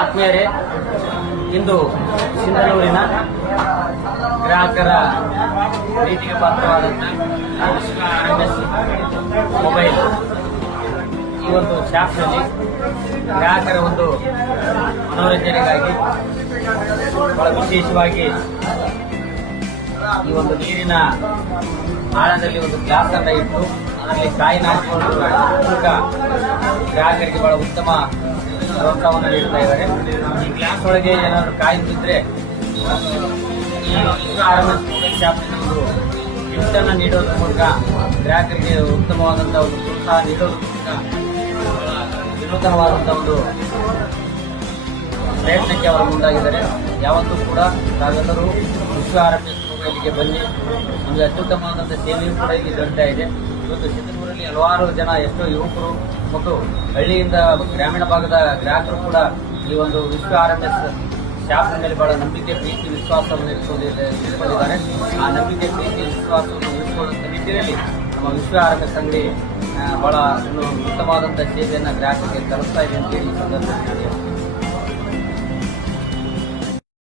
ಆತ್ಮೀಯರೇ, ಇಂದು ಸಿಂಧನೂರಿನ ಗ್ರಾಹಕರ ಪ್ರೀತಿಗೆ ಪಾತ್ರವಾದಂಥ RMS ಮೊಬೈಲ್ ಈ ಒಂದು ಶಾಪ್ನಲ್ಲಿ ಗ್ರಾಹಕರ ಒಂದು ಮನೋರಂಜನೆಗಾಗಿ ಬಹಳ ವಿಶೇಷವಾಗಿ ಈ ಒಂದು ನೀರಿನ ಆಳದಲ್ಲಿ ಒಂದು ಗ್ಲಾಸ್ ಅನ್ನು ಇಟ್ಟು ಅದರಲ್ಲಿ ಕಾಯಿನ ಹಾಕಿಕೊಂಡು ಮೂಲಕ ಗ್ರಾಹಕರಿಗೆ ಬಹಳ ಉತ್ತಮ ಪ್ರೋತ್ಸಾಹವನ್ನು ನೀಡ್ತಾ ಇದ್ದಾರೆ. ಈ ಗ್ಲಾಸ್ ಒಳಗೆ ಏನಾದರೂ ಕಾಯಿ ಬಿದ್ದರೆ ಈ RMS ಮೊಬೈಲ್ ಶಾಪ್ನಿಂದ ಒಂದು ಗಿಫ್ಟ್ ಅನ್ನು ನೀಡೋದ್ರ ಮೂಲಕ ಗ್ರಾಹಕರಿಗೆ ಉತ್ತಮವಾದಂಥ ಒಂದು ಪ್ರೋತ್ಸಾಹ ನೀಡೋದ್ರ ಮೂಲಕ ವಿನೂತನವಾದಂಥ ಒಂದು ಪ್ರಯತ್ನಕ್ಕೆ ಅವರು ಮುಂದಾಗಿದ್ದಾರೆ. ಯಾವತ್ತೂ ಕೂಡ ತಾವೆಲ್ಲರೂ RMS ಮೊಬೈಲಿಗೆ ಬನ್ನಿ, ನಮಗೆ ಅತ್ಯುತ್ತಮವಾದಂಥ ಸೇವೆಯೂ ಕೂಡ ಇಲ್ಲಿ ದೊರೆತಾ ಇದೆ. ಇವತ್ತು ಸಿಂಧನೂರಲ್ಲಿ ಹಲವಾರು ಜನ, ಎಷ್ಟೋ ಯುವಕರು ಮತ್ತು ಹಳ್ಳಿಯಿಂದ ಗ್ರಾಮೀಣ ಭಾಗದ ಗ್ರಾಹಕರು ಕೂಡ ಈ ಒಂದು RMS ಶಾಪ್ ಮೇಲೆ ಬಹಳ ನಂಬಿಕೆ, ಪ್ರೀತಿ, ವಿಶ್ವಾಸವನ್ನು ಇಟ್ಕೊಂಡಿದ್ದಾರೆ. ಆ ನಂಬಿಕೆ, ಪ್ರೀತಿ, ವಿಶ್ವಾಸವನ್ನು ಉಳಿಸಿಕೊಳ್ಳುವಂಥ ನಿಟ್ಟಿನಲ್ಲಿ ನಮ್ಮ RMS ಅಂಗಡಿ ಬಹಳ ಉತ್ತಮವಾದಂಥ ಸೇವೆಯನ್ನು ಗ್ರಾಹಕರಿಗೆ ತಲುಪ್ತಾ ಇದೆ ಅಂತೇಳಿ ಈ ಸಂದರ್ಭದಲ್ಲಿ